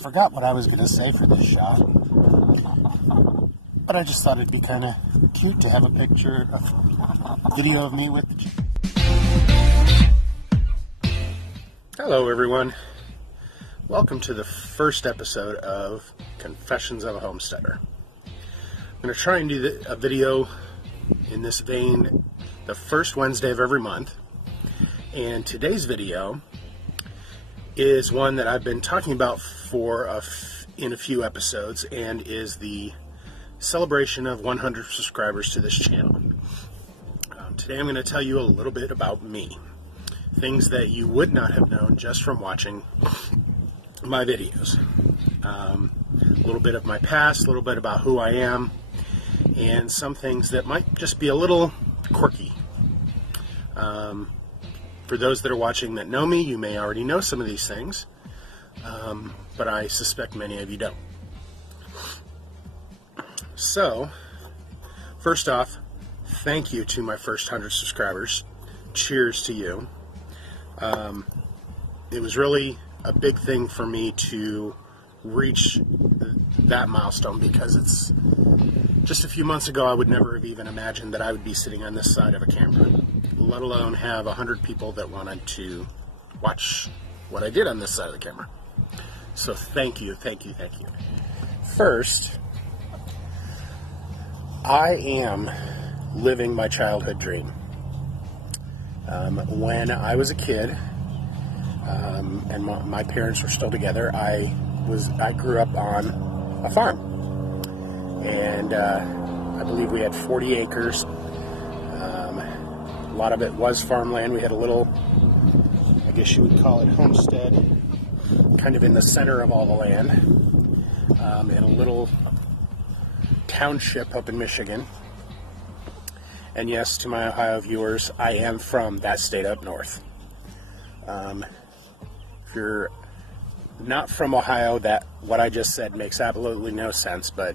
forgot what I was going to say for this shot, but I just thought it'd be kind of cute to have a picture, a video of me with the Jeep. Hello everyone, welcome to the first episode of Confessions of a Homesteader. I'm going to try and do a video in this vein the first Wednesday of every month, and today's video is one that I've been talking about in a few episodes, and is the celebration of 100 subscribers to this channel. Today I'm going to tell you a little bit about me, things that you would not have known just from watching my videos. A little bit of my past, a little bit about who I am, and some things that might just be a little quirky. For those that are watching that know me, you may already know some of these things, but I suspect many of you don't. So, first off, thank you to my first 100 subscribers. Cheers to you. It was really a big thing for me to reach that milestone, because it's just a few months ago I would never have even imagined that I would be sitting on this side of a camera, let alone have 100 people that wanted to watch what I did on this side of the camera. So thank you, thank you, thank you. First, I am living my childhood dream. When I was a kid, and my parents were still together, I grew up on a farm, and I believe we had 40 acres. A lot of it was farmland. We had a little, I guess you would call it, homestead, kind of in the center of all the land, in a little township up in Michigan. And yes, to my Ohio viewers, I am from that state up north. If you're not from Ohio, what I just said makes absolutely no sense, but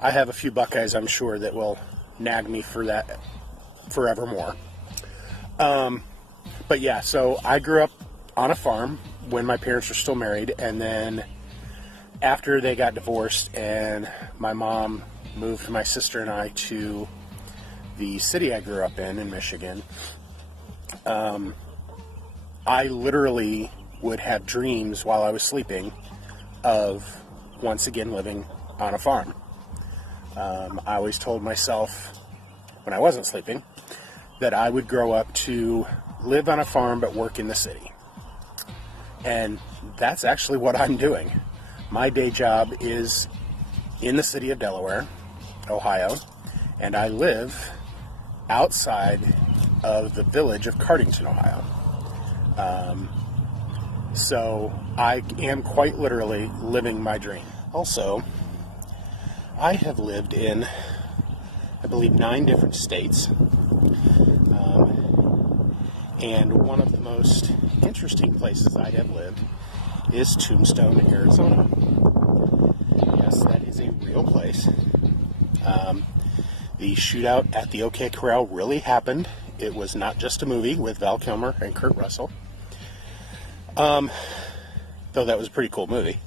I have a few Buckeyes, I'm sure, that will nag me for that forevermore. But yeah, so I grew up on a farm when my parents were still married, and then after they got divorced and my mom moved my sister and I to the city I grew up in Michigan, I literally would have dreams while I was sleeping of once again living on a farm. I always told myself when I wasn't sleeping that I would grow up to live on a farm but work in the city. And that's actually what I'm doing. My day job is in the city of Delaware, Ohio, and I live outside of the village of Cardington, Ohio. So I am quite literally living my dream. Also, I have lived in, I believe, 9 different states. And one of the most interesting places I have lived is Tombstone, Arizona. Yes, that is a real place. The shootout at the OK Corral really happened. It was not just a movie with Val Kilmer and Kurt Russell. Though that was a pretty cool movie.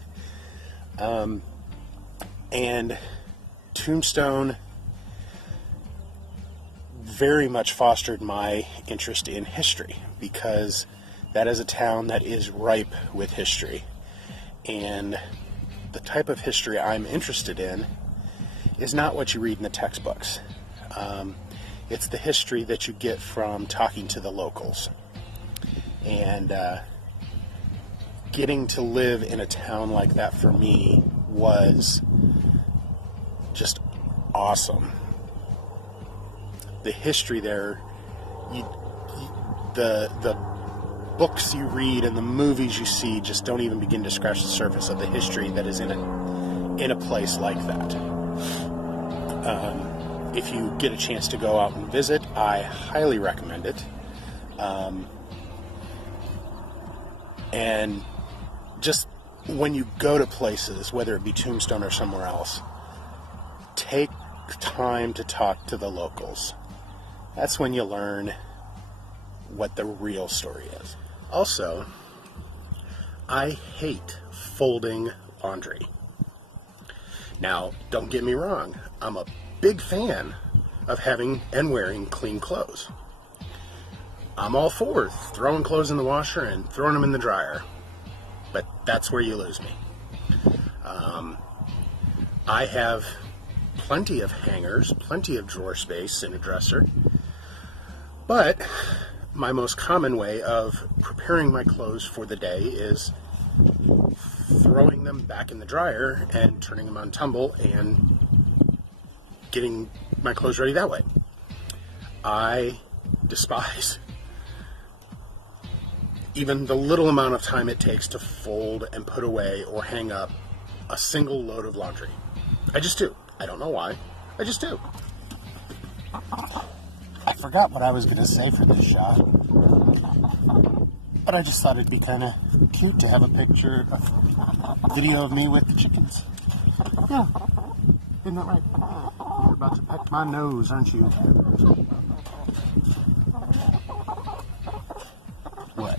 And Tombstone very much fostered my interest in history, because that is a town that is ripe with history. And the type of history I'm interested in is not what you read in the textbooks. It's the history that you get from talking to the locals. And getting to live in a town like that for me was just awesome. The history there, the books you read and the movies you see just don't even begin to scratch the surface of the history that is in a place like that. If you get a chance to go out and visit, I highly recommend it. And just when you go to places, whether it be Tombstone or somewhere else, take time to talk to the locals. That's when you learn what the real story is. Also, I hate folding laundry. Now, don't get me wrong, I'm a big fan of having and wearing clean clothes. I'm all for throwing clothes in the washer and throwing them in the dryer, but that's where you lose me. I have plenty of hangers, plenty of drawer space in a dresser, but my most common way of preparing my clothes for the day is throwing them back in the dryer and turning them on tumble and getting my clothes ready that way. I despise even the little amount of time it takes to fold and put away or hang up a single load of laundry. I just do. I don't know why. I just do. I forgot what I was going to say for this shot, but I just thought it'd be kind of cute to have a video of me with the chickens. Yeah, isn't that right? You're about to peck my nose, aren't you? What?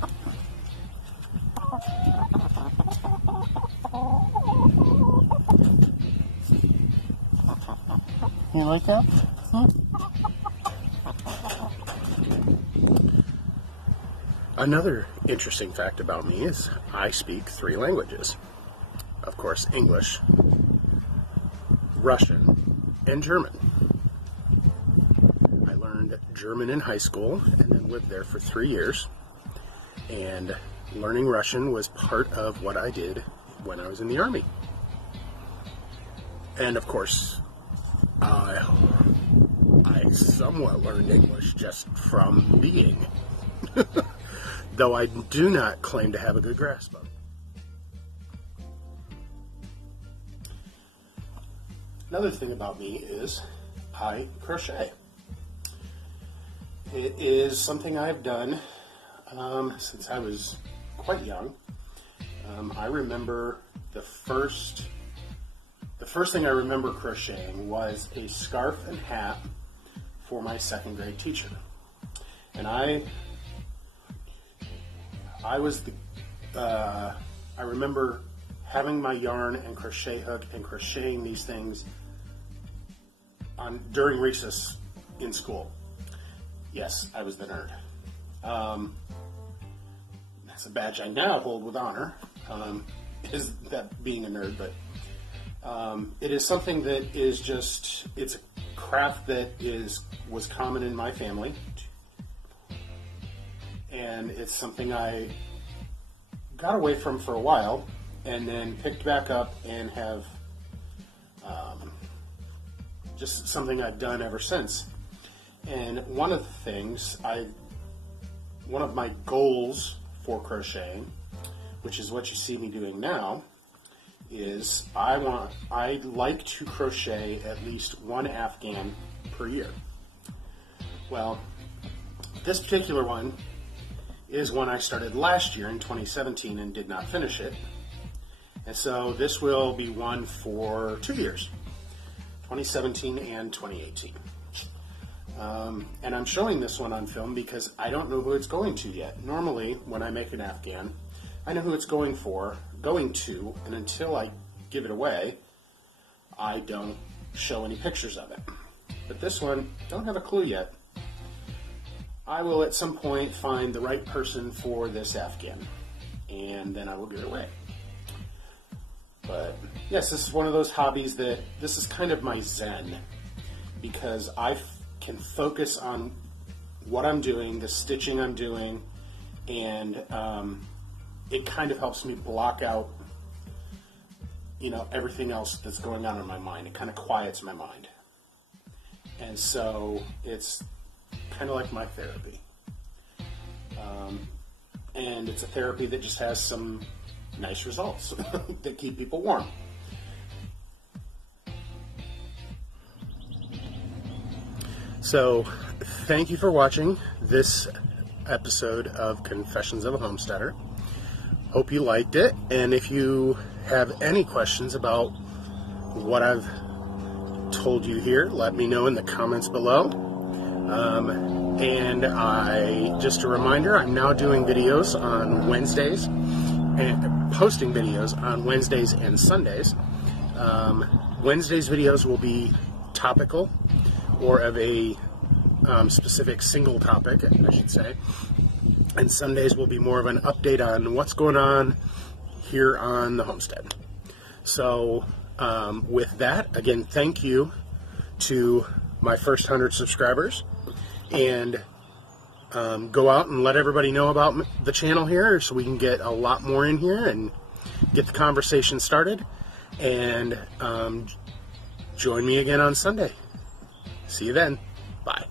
You like that? Another interesting fact about me is I speak 3 languages. Of course, English, Russian, and German. I learned German in high school and then lived there for 3 years. And learning Russian was part of what I did when I was in the Army. And of course, I somewhat learned English just from being, though I do not claim to have a good grasp of it. Another thing about me is I crochet. It is something I've done since I was quite young. I remember the first thing I remember crocheting was a scarf and hat for my 2nd grade teacher. And I remember having my yarn and crochet hook and crocheting these things during recess in school. Yes, I was the nerd. That's a badge I now hold with honor, is that being a nerd, but it is something that is just, it's a craft that was common in my family, and it's something I got away from for a while and then picked back up and have just something I've done ever since. And one of my goals for crocheting, which is what you see me doing now, is I'd like to crochet at least 1 Afghan per year. Well, this particular one is one I started last year in 2017 and did not finish it. And so this will be one for 2 years, 2017 and 2018. And I'm showing this one on film because I don't know who it's going to yet. Normally, when I make an Afghan, I know who it's going to, and until I give it away, I don't show any pictures of it. But this one, don't have a clue yet. I will at some point find the right person for this Afghan, and then I will give it away. But yes, this is one of those hobbies that, this is kind of my zen, because I can focus on what I'm doing, the stitching I'm doing, and it kind of helps me block out, everything else that's going on in my mind. It kind of quiets my mind. And so it's kind of like my therapy. And it's a therapy that just has some nice results that keep people warm. So, thank you for watching this episode of Confessions of a Homesteader. Hope you liked it, and if you have any questions about what I've told you here, let me know in the comments below. And just a reminder, I'm now doing videos on Wednesdays, posting videos on Wednesdays and Sundays. Wednesdays videos will be topical or of a specific single topic, I should say. And Sundays will be more of an update on what's going on here on the homestead. So with that, again, thank you to my first 100 subscribers, and go out and let everybody know about the channel here so we can get a lot more in here and get the conversation started. And join me again on Sunday. See you then. Bye.